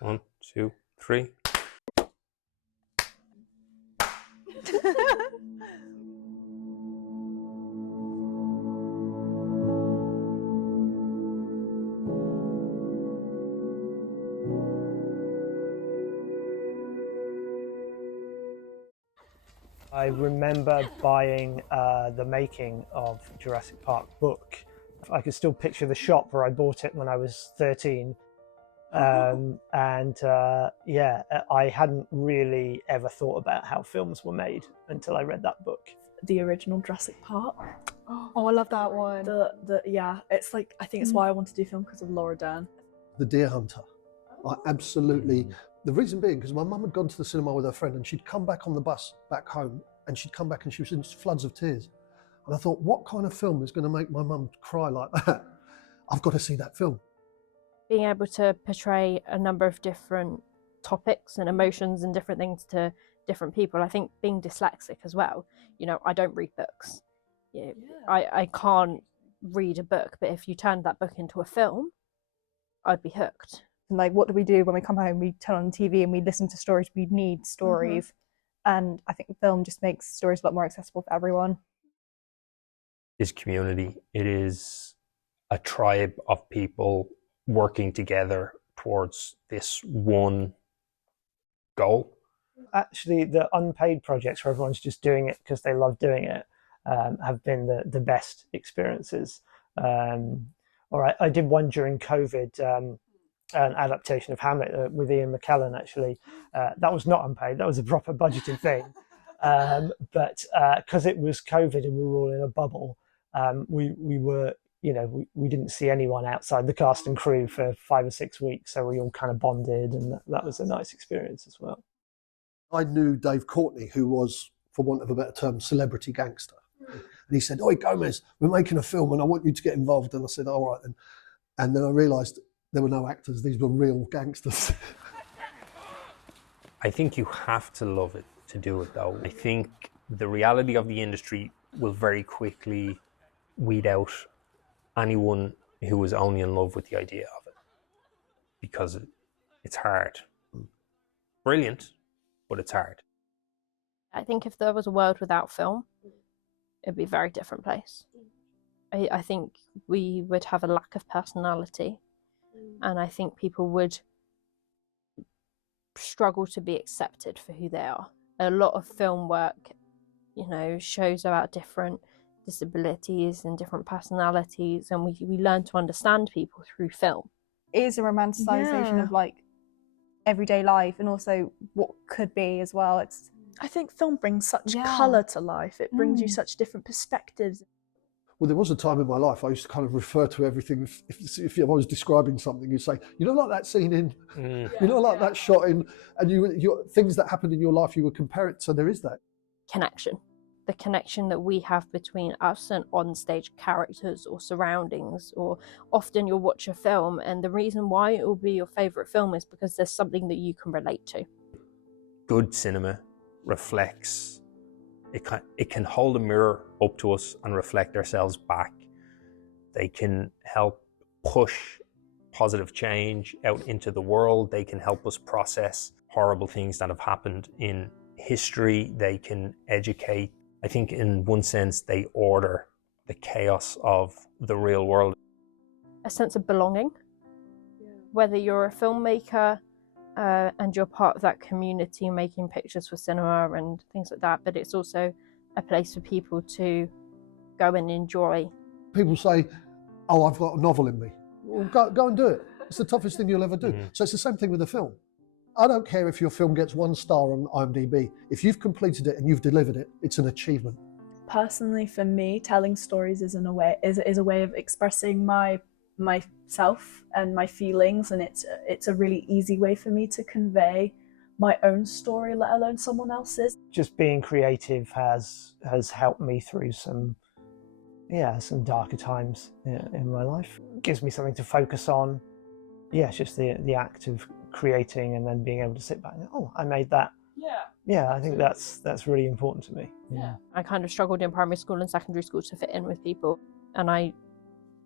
1, 2, 3. I remember buying the Making of Jurassic Park book. I could still picture the shop where I bought it when I was 13. Yeah, I hadn't really ever thought about how films were made until I read that book. The original Jurassic Park. Oh, I love that one. Yeah, it's like, I think it's why I wanted to do film, because of Laura Dern. The Deer Hunter. I absolutely, the reason being, because my mum had gone to the cinema with her friend and she'd come back on the bus back home, and she'd come back and she was in floods of tears. And I thought, what kind of film is going to make my mum cry like that? I've got to see that film. Being able to portray a number of different topics and emotions and different things to different people. I think being dyslexic as well, you know, I don't read books. I can't read a book, but if you turned that book into a film, I'd be hooked. Like, what do we do when we come home? We turn on TV and we listen to stories. We need stories. And I think film just makes stories a lot more accessible for everyone. Is community. It is a tribe of people working together towards this one goal. Actually, the unpaid projects where everyone's just doing it because they love doing it have been the best experiences. I did one during COVID, an adaptation of Hamlet with Ian McKellen, actually. That was not unpaid, that was a proper budgeted thing. But because it was COVID and we were all in a bubble, we were, you know, we didn't see anyone outside the cast and crew for 5 or 6 weeks, so we all kind of bonded, and that was a nice experience as well. I knew Dave Courtney, who was, for want of a better term, celebrity gangster. And he said, "Oi, Gomez, we're making a film and I want you to get involved." And I said, "All right then." And then I realised there were no actors, these were real gangsters. I think you have to love it to do it, though. I think the reality of the industry will very quickly weed out anyone who is only in love with the idea of it, because it's hard. Brilliant, but it's hard. I think if there was a world without film, it'd be a very different place. I think we would have a lack of personality, and I think people would struggle to be accepted for who they are. A lot of film work, you know, shows about different disabilities and different personalities, and we learn to understand people through film. It is a romanticization of like everyday life and also what could be as well. I think film brings such colour to life. It brings you such different perspectives. Well, there was a time in my life I used to kind of refer to everything. If I was describing something, you'd say, "You know, like that scene in, you know, like that shot in," and you things that happened in your life, you would compare it. So there is that connection. The connection that we have between us and on-stage characters or surroundings, or often you'll watch a film and the reason why it will be your favourite film is because there's something that you can relate to. Good cinema reflects, it can hold a mirror up to us and reflect ourselves back. They can help push positive change out into the world. They can help us process horrible things that have happened in history. They can educate. I think in one sense they order the chaos of the real world. A sense of belonging, whether you're a filmmaker and you're part of that community making pictures for cinema and things like that, but it's also a place for people to go and enjoy. People say, "Oh, I've got a novel in me." Well, go and do it. It's the toughest thing you'll ever do. So it's the same thing with a film. I don't care if your film gets 1 star on IMDb. If you've completed it and you've delivered it, it's an achievement. Personally, for me, telling stories is a way of expressing myself and my feelings, and it's a really easy way for me to convey my own story, let alone someone else's. Just being creative has helped me through some darker times in my life. It gives me something to focus on. Yeah, it's just the act of creating and then being able to sit back and, "Oh, I made that." Yeah, I think that's really important to me. I kind of struggled in primary school and secondary school to fit in with people, and I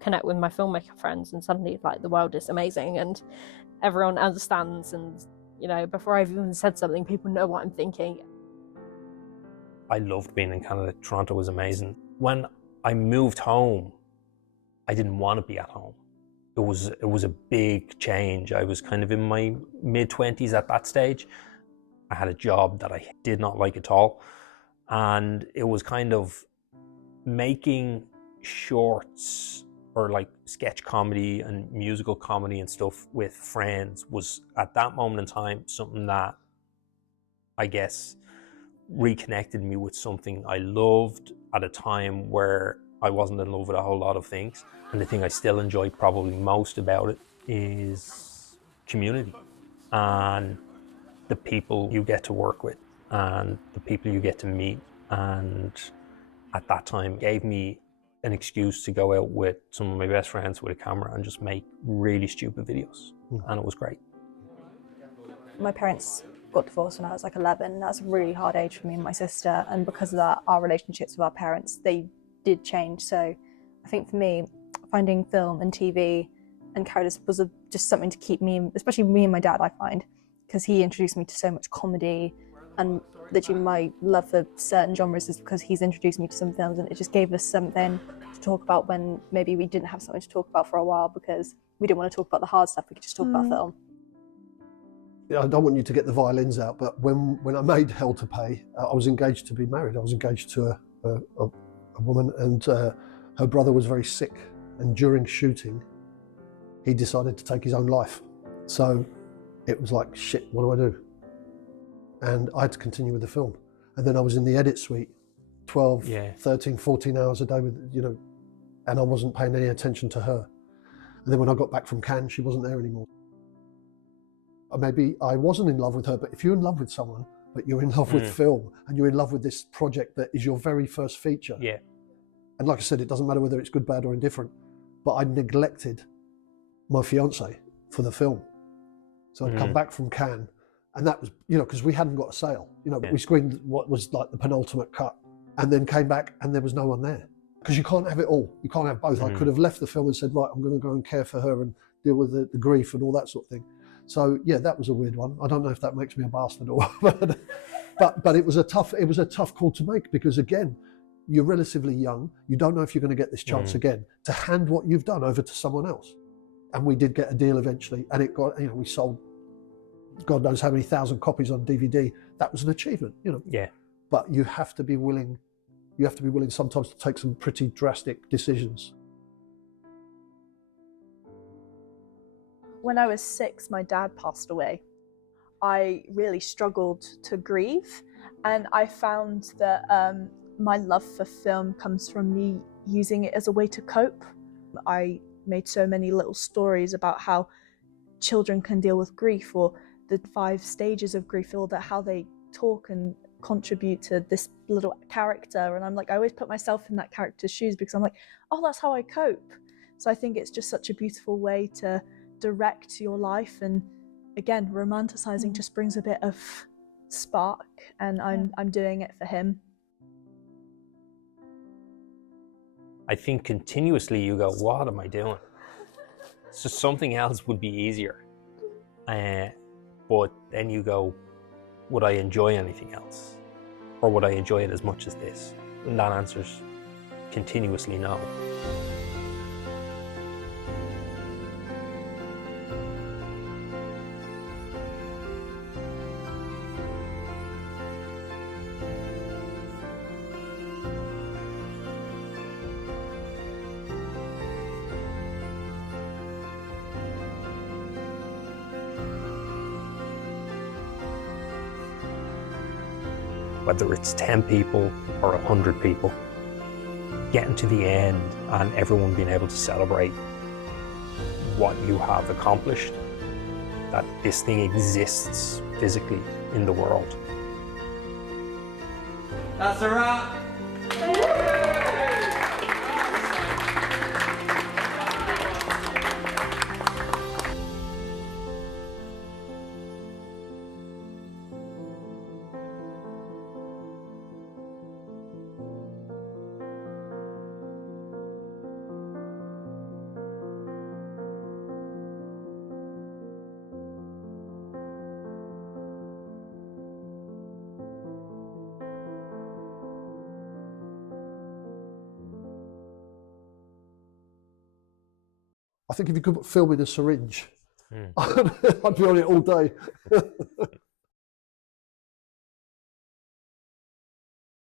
connect with my filmmaker friends, and suddenly like the world is amazing and everyone understands, and you know, before I've even said something, people know what I'm thinking. I loved being in Canada. Toronto was amazing. When I moved home, I didn't want to be at home. It was a big change. I was kind of in my mid-20s at that stage. I had a job that I did not like at all. And it was kind of making shorts or like sketch comedy and musical comedy and stuff with friends was at that moment in time something that I guess reconnected me with something I loved at a time where I wasn't in love with a whole lot of things. And the thing I still enjoy probably most about it is community and the people you get to work with and the people you get to meet. And at that time gave me an excuse to go out with some of my best friends with a camera and just make really stupid videos. And it was great. My parents got divorced when I was like 11. That's a really hard age for me and my sister, and because of that, our relationships with our parents, they did change. So I think for me, finding film and TV and characters was just something to keep me, especially me and my dad, I find, because he introduced me to so much comedy, and literally my love for certain genres is because he's introduced me to some films, and it just gave us something to talk about when maybe we didn't have something to talk about for a while because we didn't want to talk about the hard stuff. We could just talk about film. Yeah, I don't want you to get the violins out, but when I made Hell to Pay, I was engaged to be married. I was engaged to a woman, and her brother was very sick, and during shooting he decided to take his own life. So it was like, shit, what do I do? And I had to continue with the film. And then I was in the edit suite 12, 13, 14 hours a day with, you know, and I wasn't paying any attention to her. And then when I got back from Cannes, she wasn't there anymore. Maybe I wasn't in love with her, but if you're in love with someone, but you're in love with film and you're in love with this project that is your very first feature. Yeah. And like I said, it doesn't matter whether it's good, bad or indifferent, but I neglected my fiance for the film. So I'd come back from Cannes, and that was, you know, because we hadn't got a sale, you know, but we screened what was like the penultimate cut, and then came back and there was no one there. Because you can't have it all. You can't have both. I could have left the film and said, right, I'm going to go and care for her and deal with the grief and all that sort of thing. So yeah, that was a weird one. I don't know if that makes me a bastard or what, but it was a tough call to make, because again, you're relatively young. You don't know if you're going to get this chance again to hand what you've done over to someone else. And we did get a deal eventually, and it got, you know, we sold God knows how many thousand copies on DVD. That was an achievement, you know. Yeah. But you have to be willing. You have to be willing sometimes to take some pretty drastic decisions. When I was 6, my dad passed away. I really struggled to grieve, and I found that my love for film comes from me using it as a way to cope. I made so many little stories about how children can deal with grief, or the 5 stages of grief, or that how they talk and contribute to this little character. And I'm like, I always put myself in that character's shoes, because I'm like, oh, that's how I cope. So I think it's just such a beautiful way to direct your life. And again, romanticizing just brings a bit of spark, and I'm doing it for him. I think continuously you go, what am I doing? So something else would be easier. But then you go, would I enjoy anything else? Or would I enjoy it as much as this? And that answer's continuously no. Whether it's 10 people or 100 people, getting to the end and everyone being able to celebrate what you have accomplished, that this thing exists physically in the world. That's a wrap! I think if you could put film in a syringe, I'd be on it all day.